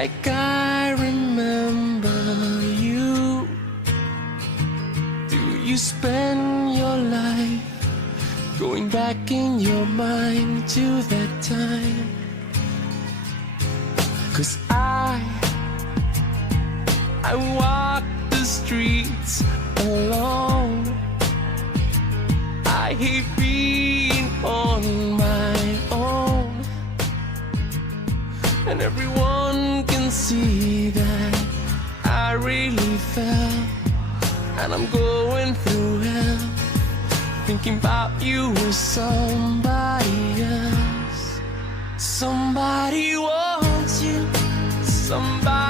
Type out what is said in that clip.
like I remember you. Do you spend your life going back in your mind to that time? 'Cause I walk the streets alone. I hate being on my own, and everyone can see that I really fell, and I'm going through hell, thinking about you with somebody else. Somebody wants you, somebody